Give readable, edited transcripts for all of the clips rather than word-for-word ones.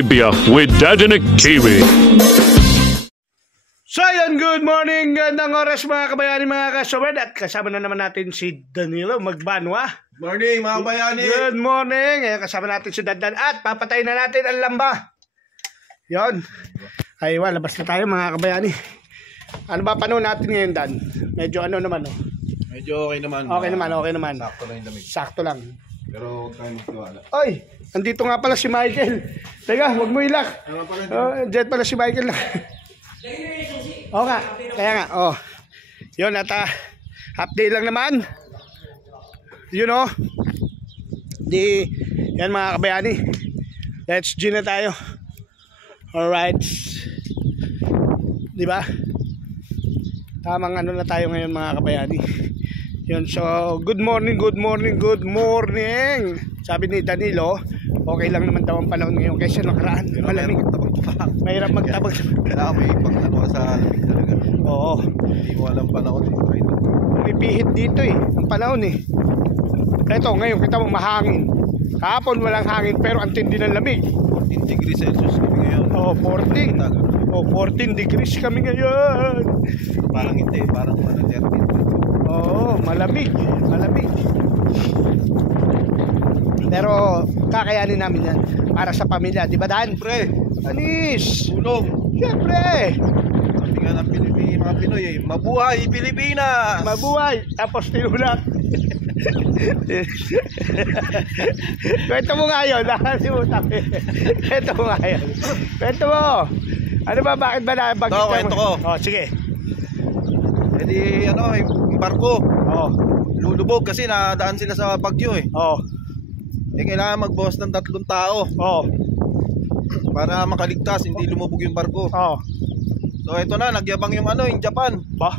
Trivia with Dad and a Kiwi. So yun, good morning, gandang oras mga kabayani, mga kasubad. At kasama na naman natin si Danilo Magbanwa. Morning mga kabayani. Good morning. Kasama natin si Dandan at papatayin na natin ang lamba. Yun. Aywa, labas na tayo mga kabayani. Ano ba panahon natin ngayon, Dan? Medyo ano naman, oh. Medyo okay naman. Okay naman. Sakto lang yung lamig. Sakto lang. Pero huwag tayo magtiwala. Oy, andito nga pala si Michael. Teka, huwag mo ilak. Ano pala? Diyan pala si Michael na. Oo nga, kaya nga, oh. Yun, at update lang naman. You know, yan mga kabayani. Let's G na tayo. Alright. Diba? Tamang ano na tayo ngayon mga kabayani. Yun, so good morning. Sabi ni Danilo, okay lang naman daw ang panahon ngayon kasi nakaraan, malamig. Mahirap magtabag. Kailangan may pang-ano sa lamig talaga. Oo. Hindi mo alam panahon eh. Pipihit dito eh, ang panahon eh. Eto, ngayon kita mo mahangin. Kahapon walang hangin pero ang tindi ng lamig. 14 degrees Celsius kami ngayon. Oo, 14. Oo, 14 degrees kami ngayon. Parang hindi, parang 13. Oo, malamig. Pero kakayanin namin yan para sa pamilya, di ba Dan? Siyempre, Anis! tulong. Siyempre! Sabi nga ng mga Pinoy eh, mabuhay Pilipinas! Mabuhay! Tapos tinulak. Kwento mo nga yun, nakasimutan. Kwento mo nga yun. Kwento mo. Ano ba, bakit ba nabagit Ito, kwento ko. Oh, sige. E di, yung barko. Oh. Lulubog kasi nadaan sila sa bagyo eh. Oh. Eh kailangan mag-boss ng 3 tao Oh. para makaligtas, hindi lumubog yung barko. Oh. So ito na, nagyabang yung Japan. Ba?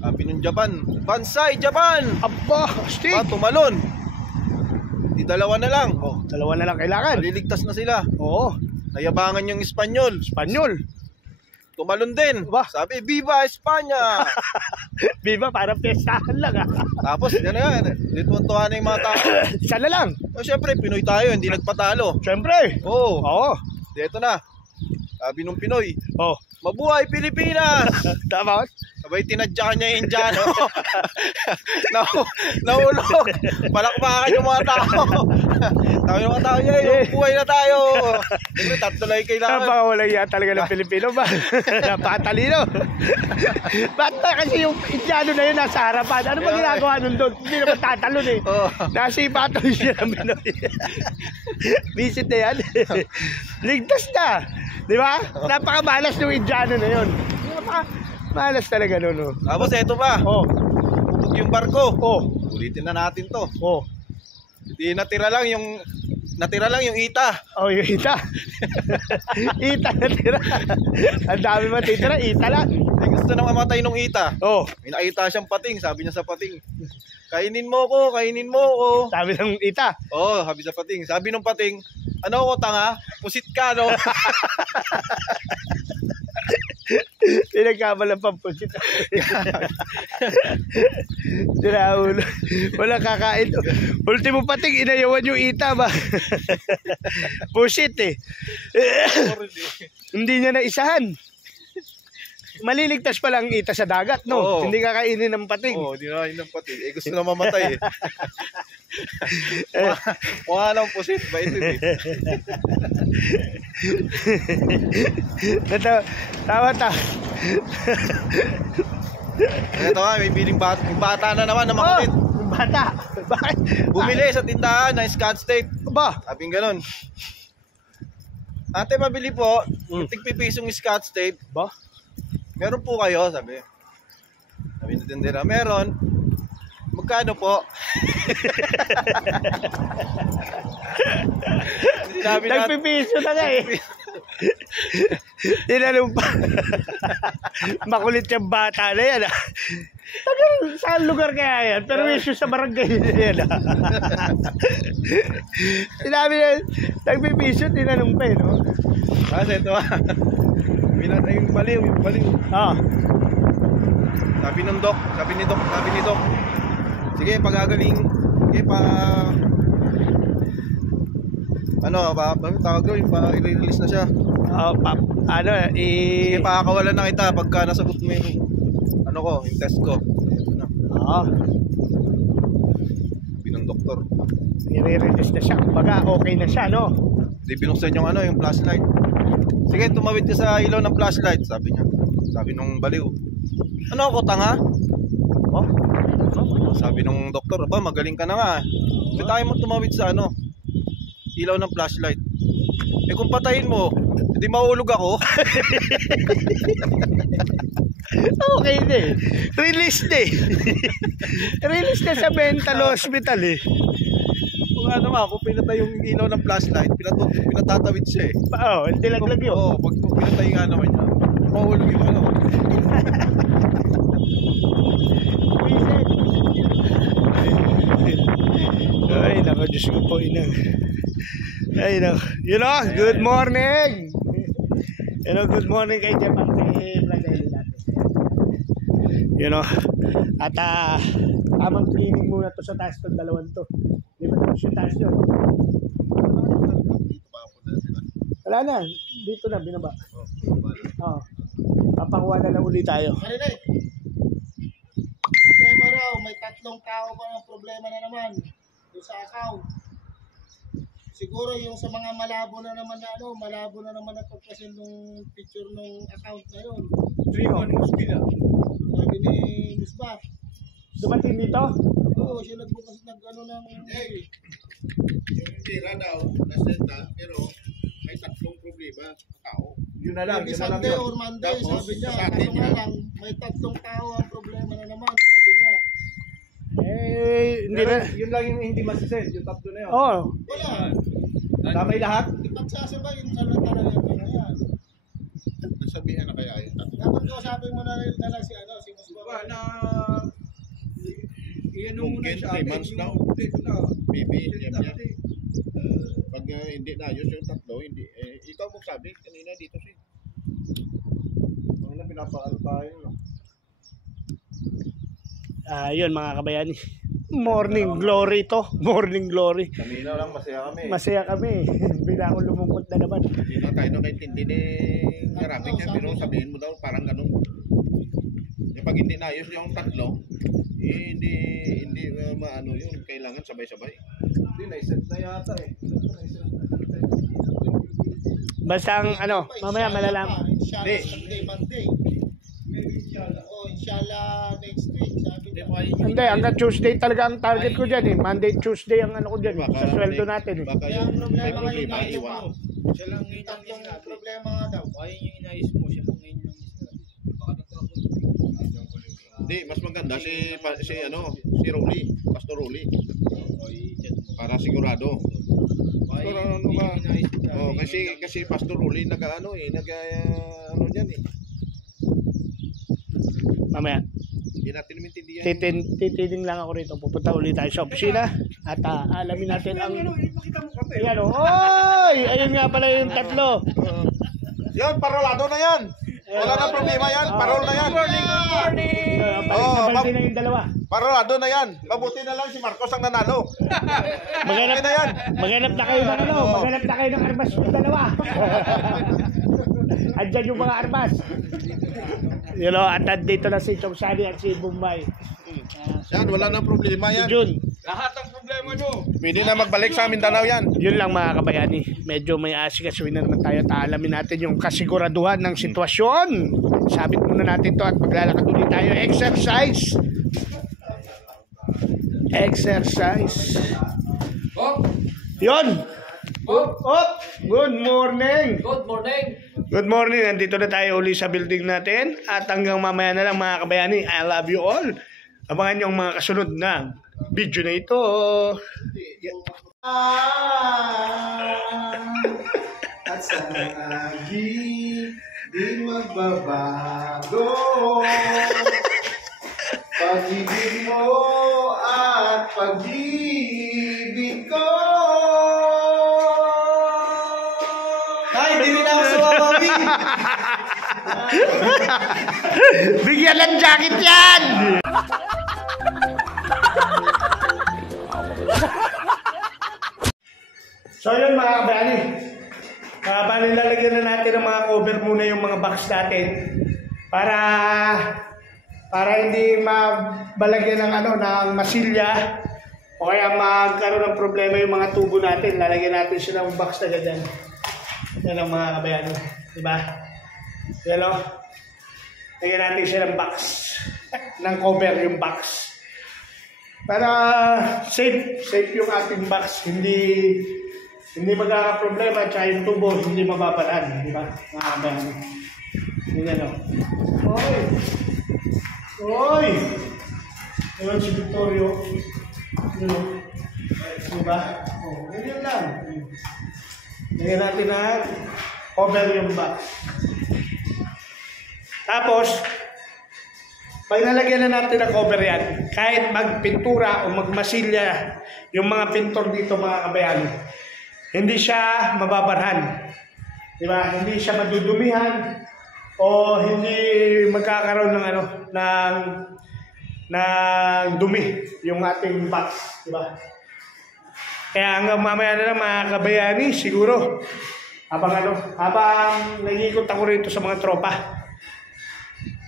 Sabi ng Japan, Bansai Japan! Aba, astig. Tumalon. Di 2 na lang. Oh, 2 na lang kailangan. Maliligtas na sila. Oo. Nayabangan yung Espanyol. Tumalon din. Ba? Sabi, Viva Espanya! Viva, parang pestahan lang ah. Tapos, yan na yan. Dituwan-tuwa na yung mga tao. Sana lang. O, syempre, Pinoy tayo, hindi nagpatalo. Siyempre. Oo. Oo. Dito na. Sabi nung Pinoy, Oh. mabuhay Pilipinas! Tama. Sabay tinadyakan niya yung Indiano. Nahulog. Palakpakan yung mga tao. Sabi ng mga tao niya, buhay na tayo. Siyempre, 3 lang kailangan. Baka walang iya talaga ng Pilipino ba? Napatalino. Ba't ba kasi yung Indiano na yun nasa harapan? Ano ba ginagawa nun doon? Hindi naman tatalon eh. Nasipato siya ng Pinoy. Visit na yan. Ligtas na. Di ba? Napakamalas yung Indiano na yun. Malas talaga nun. Oh. Tapos eto pa. Oh. Pupog yung barko. Oh. Ulitin na natin to. Oh. Hindi natira lang yung ita. Oh, yung ita. Ita natira. Ang dami matitira, ita lang. Eh, gusto nang mamatay nung ita. Oh. May nakita siyang pating, sabi niya sa pating, kainin mo ko. Sabi ng ita. Oo, sabi sa pating. Sabi nung pating, ano ko tanga? Pusit ka, no? Pinagkamalang pampusit. Sinaulo. Wala kakain. Ultimo pating, inayawan yung ita ba? Pusit eh. Hindi niya naisahan. Maliligtas pa lang ita sa dagat, no? Oo. Hindi kakainin ng pating. Oo, hindi na kainin ng pating. Eh, gusto na mamatay eh. Mukha lang pusit. Bait eh. Tawa. Ito nga, may biling bata na naman na makulit. Bata. Bakit? Bumili sa tindahan ng Scotch tape. Ba? Sabing ganun. Ate, mabili po. Tig-pipisong Scotch tape. Ba? Meron po kayo, sabi. Sabi na tindera, meron. Magkano po? Nagpipiso na nga eh. Tinanong pa. Makulit yung bata na yan. Saan lugar kaya yan? Pero issue sa barangay na yan. Sinabi na, nagpipiso, tinanong pa eh, no? Kasi ito yung baliw. Ah. Sabi ni Doc, sige, pagagaling, sige, Ano, tawag ko, i-release na siya. Sige, pakakawalan na kita pagka nasagot mo yung ano ko, yung test ko. Oo. Binang doktor. I-release na siya. Kumbaga, okay na siya, no? Hindi binuksan yung ano, yung flashlight. Sige, tumawid ka sa ilaw ng flashlight, sabi niya. Sabi nung baliw. Ano ako, tanga? Oh? Sabi nung doktor, aba, magaling ka na nga. Ba't tayo mo tumawid sa ano, ilaw ng flashlight? Eh kung patayin mo, hindi mahulog ako. Okay na eh. Release na eh. Release na sa mental hospital eh. Kung ano nga, kung pinatay yung ilaw ng flashlight, pinatatawid siya eh. Oo, hindi laglag yun. Oo, pag pinatay nga naman niya, mahulog yung ano. Ay, nako, Diyos ko po, inang. Ay, nako. You know, good morning. You know, good morning kay Jeff Ante. You know, at tamang cleaning muna to sa taas ng dalawang to. Di ba ito yung taas yun? Wala na, dito na, binaba. Oo. Papakuha na lang ulit tayo. Problema raw, may 3 tao pa ng problema na naman doon sa account. Siguro yung sa mga malabo na naman na ano, malabo na naman na pagpasin ng picture ng account na yun. Sabi ni Miss Beth. Dumating dito? Oo, siya nagbukas nag-ano ng... Yung tira daw, nasend na, pero may 3 problema tao. Yun na lang, Maybe yun na lang Sunday yun. or Monday, Tapos, sabi niya. sa atin Kaso nga yan. lang, may 3 tao ang problema na naman, sabi niya. Eh, hindi na. Yun lang yung hindi masisend, yung tatlo na yun. Oo. Wala. Damay lahat? Ipagsasabay yun sa lang talaga na yan. Nasabihan na kaya yun. Dapat ko sabi mo na lang si ano, si Miss Beth. na iyan mo Mungkin muna sa 3 atin months yung now. update na Maybe, yan. Pag hindi na ayos yung 3, hindi. Ikaw magsabi kanina dito si. Ano na pinapaano tayo, no? Yun mga kabayani. Morning glory to. Morning glory. Kanina lang, masaya kami. Masaya kami. Bigla akong lumungkot na naman. Hindi na tayo nakaintindi ni Karapik niya, pero sabihin mo daw parang ganun. Pag hindi na ayos yung 3, hindi maano yun, kailangan sabay-sabay. Hindi, naisend na yata eh. Basta ang ano, mamaya malalaman. Inshallah, Sunday, Monday. Oh, inshallah next week, sabi niya. Hindi, hanggang Tuesday talaga ang target ko dyan eh. Monday, Tuesday ang ano ko dyan eh. Baka Sa sweldo natin eh. Baka Kaya yung ang may problema ngayon problema, na iwan. siya lang ngayon ang Tatlong problema nga daw. ayun yung inayos mo siya lang ngayon yung Hindi, mas maganda si Rolly, Pastor Rolly. Para sigurado. Pero ano ba? Oh, kasi Pastor Rolly ano diyan eh. Mamaya, Hindi natin maintindihan. titining lang ako rito. Pupunta ulit tayo sa opisina at alamin natin ang... Yan o. Oy! Ayun nga pala yung 3. Yan, parolado na yan! Wala na problema yan, parol na yan! Palisabaldi na yung 2. Parolado na yan! Mabuti na lang si Marcos ang nanalo! Maghanap na yan! Maghanap na kayo ng ano, maghanap na kayo ng armas yung 2. Andyan yung mga armas. You know, at dito na si Chong Sani at si Bombay. Yan, wala nang problema Si yan. Jun. lahat ng problema nyo. Pwede na magbalik sa Mindanao yan. Yun lang mga kabayani. Medyo may asikasuhin na naman tayo. Alamin natin yung kasiguraduhan ng sitwasyon. Sabit muna natin to at maglalakad ulit tayo. Exercise. Exercise. Yun. Good morning. Good morning. Good morning. Nandito na tayo uli sa building natin. At hanggang mamaya na lang mga kabayani. I love you all. Abangan nyo ang mga kasunod na video na ito. At sa lagi di magbabago pag-ibig mo at pag-ibig ko. Ay, hindi na ako sa wawabi. Bigyan ng jacket yan! So yun mga kabayani. box natin para hindi mabalagyan ng ng masilya o kaya magkaroon ng problema yung mga tubo natin. Lalagyan natin siya ng box na ganyan. Yan ang mga kabayano, di ba? Yan o. Lagyan natin siya ng box, ng cover yung box. Para safe yung ating box, hindi magkakaproblema, tsaka yung tubo hindi mababaran, di ba? Mga kabayano. Yan o. Oy! Ayun si Victorio. Yun. Diba? Ganyan lang. Lagyan natin na cover yung box. Tapos, pag nalagyan na natin ang cover yan, kahit magpintura o magmasilya yung mga pintor dito mga kabayan, hindi siya mababarhan. Diba? Hindi siya madudumihan o hindi magkakaroon ng dumi yung ating box, di ba? Kaya hanggang mamaya na lang mga kabayani, siguro habang nag-iikot ako rito sa mga tropa,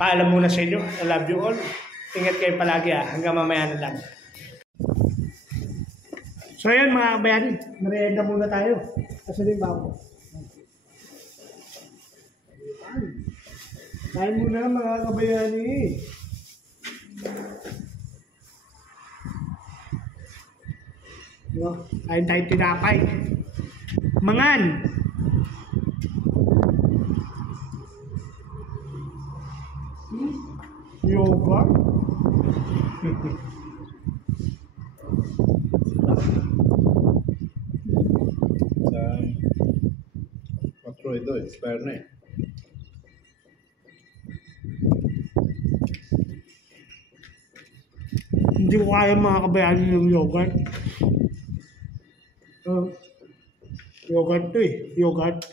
paalam muna sa inyo. I love you all. Ingat kayo palagi hanggang mamaya na lang. So yun mga kabayani, merienda muna tayo. Kasi din ba ako? Kain muna mga kabayani. Kain tayo tinapay. Mangan! Yoga? Patro ito, expire na eh. Hindi ko kaya mga kabayani ng yogurt. Yogurt to eh. Yogurt.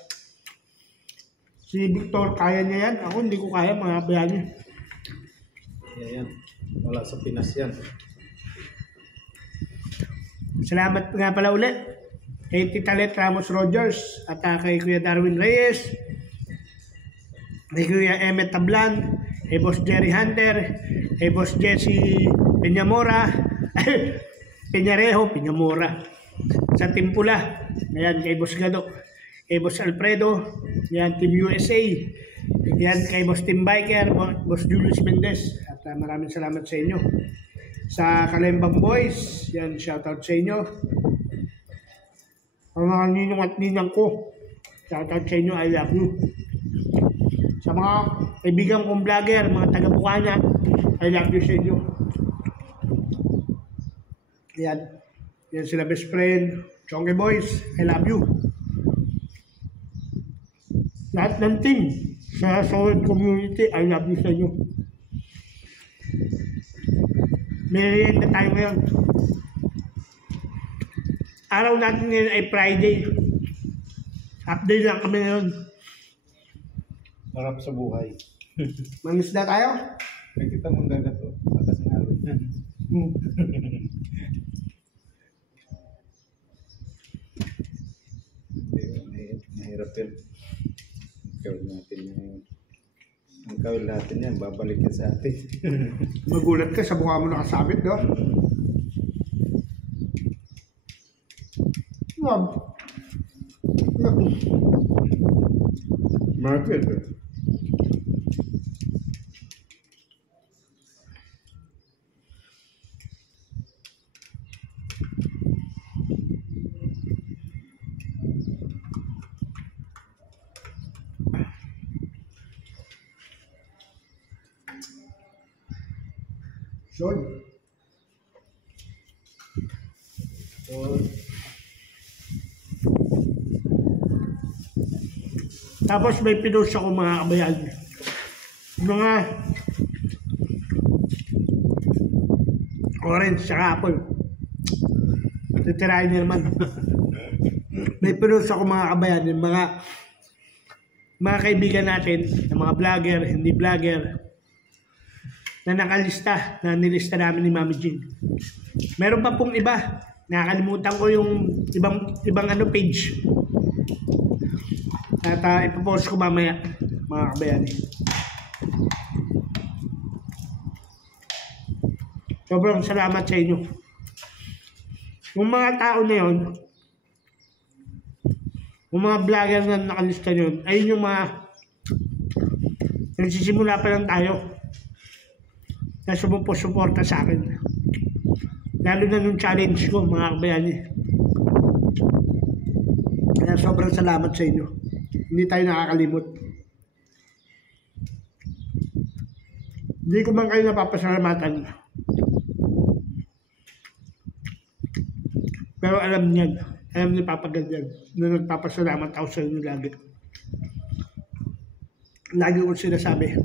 Si Victor kaya niya yan. Ako hindi ko kaya mga kabayani. Yan. Wala sa Pinas yan. Salamat nga pala ulit kay Tita Let Ramos Rogers at kay Kuya Darwin Reyes, kay Kuya Emmet Tablan, kay Boss Jerry Hunter, kay Boss Jesse Peñamora, Peñamora, sa Timpula, ayan kay Boss Gado, kay Boss Alfredo, ayan Team USA, ayan kay Boss Team Biker, Boss Julius Mendez, at maraming salamat sa inyo. Sa Kalembang Boys, yan shoutout sa inyo. Ang mga ninong at ninang ko, shoutout sa inyo, I love you. Sa mga kaibigan kong vlogger, mga taga-Bukana, I love you sa inyo. Yan. Yan sila best friend. Chonky Boys, I love you. Lahat ng team sa Solid Community, I love you sa inyo. Merienda tayo ngayon. Araw natin ngayon ay Friday. Update lang kami ngayon. Harap sa buhay. Mangisda tayo? Nakita mong dagat to. Atas ng alon. Mahirap yun. Ang kawil natin yan, babalik ka sa atin. Magulat ka sa mukha mo nakasabit, no? Market. Sure. Tapos may pinost ako mga kabayan. Mga orange sa apple. Titirahin niya naman. May pinost ako mga kabayan. Mga kaibigan natin, mga vlogger, hindi vlogger, na nakalista, na nilista namin ni Mami Jean. Meron pa pong iba. Nakakalimutan ko yung ibang page. At ipopost ko mamaya. mga kabayani. Sobrang salamat sa inyo. Yung mga tao na yun, yung mga vlogger na nakalista yun, ayun yung mga nagsisimula pa lang tayo na sumuporta sa akin. Lalo na nung challenge ko, mga kabayani. Kaya sobrang salamat sa inyo. Hindi tayo nakakalimot. Hindi ko man kayo napapasalamatan. Pero alam niyan. Alam ni Papa Ganyan na nagpapasalamat ako sa inyo lagi. Lagi ko sinasabi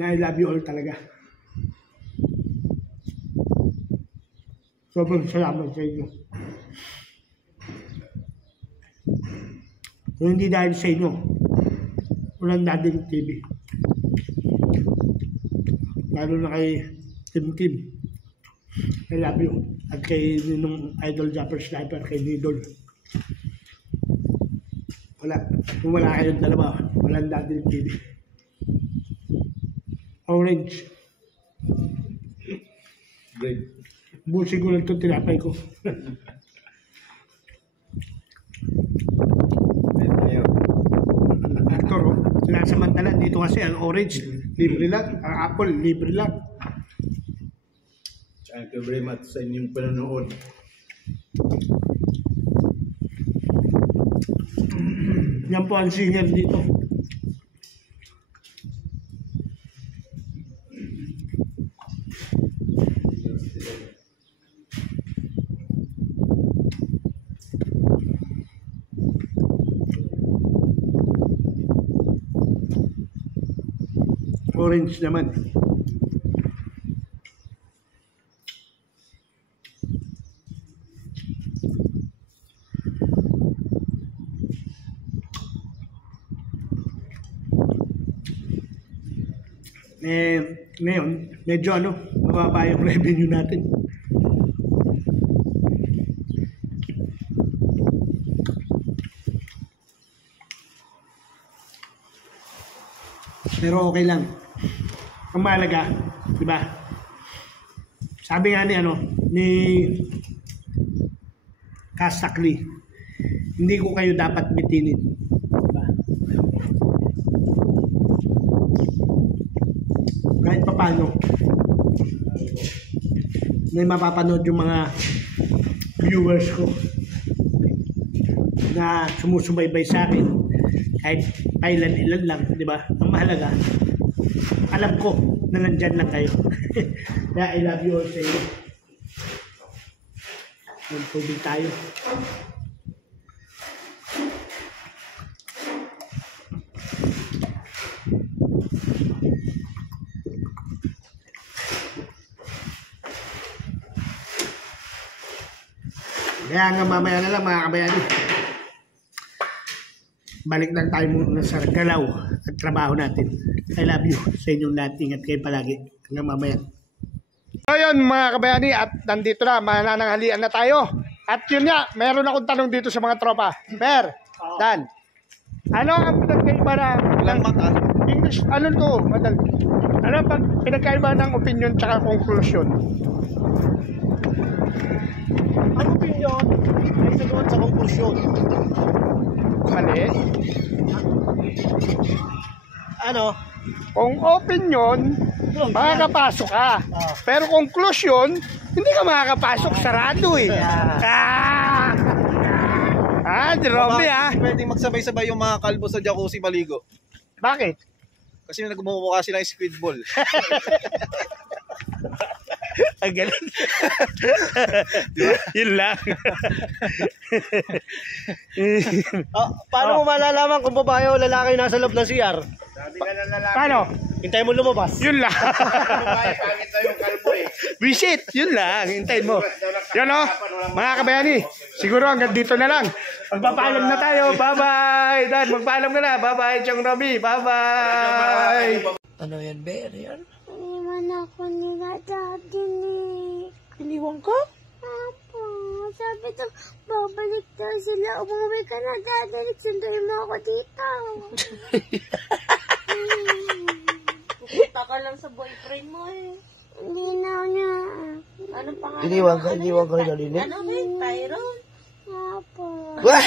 na I love you all talaga. Sobrang salamat sa inyo. Kung hindi dahil sa inyo, walang Daddy TV. Lalo na kay Tim. I love you. At kay nung Idol Japper Sniper, kay Nidol. Wala. Kung wala kayong dalawa, walang Daddy TV. Orange. Greg. Busi ko lang ito, tinapay ko. Victor, sinasamantala dito kasi ang orange, libre lang. Ang apple, libre lang. Thank you very much sa inyong panonood. Yan po ang singer dito. Orange naman. Ngayon, medyo mababa yung revenue natin. Pero okay lang. Ang mahalaga, di ba? Sabi nga ni Kasakli, hindi ko kayo dapat bitinin. Diba? Kahit pa paano, may mapapanood yung mga viewers ko na sumusubaybay sa akin kahit ilan lang, di ba? Ang mahalaga, alam ko na nandyan lang kayo. Kaya I love you all sa inyo. Magtubig tayo. Kaya nga mamaya na lang mga kabayani. Balik lang tayo muna sa galaw at trabaho natin. I love you sa inyong lahat. Ingat kayo palagi. Hanggang mamaya. So yun mga kabayani, at nandito na, manananghalian na tayo. At yun nga, meron akong tanong dito sa mga tropa. Per, Dan, ano ang pinagkaiba ng English? Ano to? Madal. Ano ang pinagkaiba ng opinion tsaka conclusion? Ang opinion ay sagot sa konklusyon. Mali. Ano? Kung opinion, makakapasok ka. Pero conclusion, hindi ka makakapasok. Sarado eh. Jerome Pwedeng magsabay-sabay yung mga kalbo sa jacuzzi maligo. Bakit? Kasi nagmumukha sila ng squid ball. Ang galing. Yun lang. Paano mo malalaman kung babae o lalaki nasa loob ng CR? Paano? Hintayin mo lumabas. Yun lang. Pangit na yung kalbo eh. Visit. Yun lang. Hintayin mo. Yun o. Mga kabayani, siguro hanggang dito na lang. Magpapaalam na tayo. Bye-bye. Dan, magpaalam ka na. Bye-bye, Chong Robbie. Bye-bye. Ano yan, Bear? Yan? Iniwan ako nila dati ni... Iniwan ka? Papa, sabi daw, babalik daw sila. Umuwi ka na dati. Nagsunduin mo ako dito. Punta ka lang sa boyfriend mo eh. Hindi na niya. Anong pangalan? Iniwan ka ni Daline? Ano ba yun? Tyrone? Apo. Wah!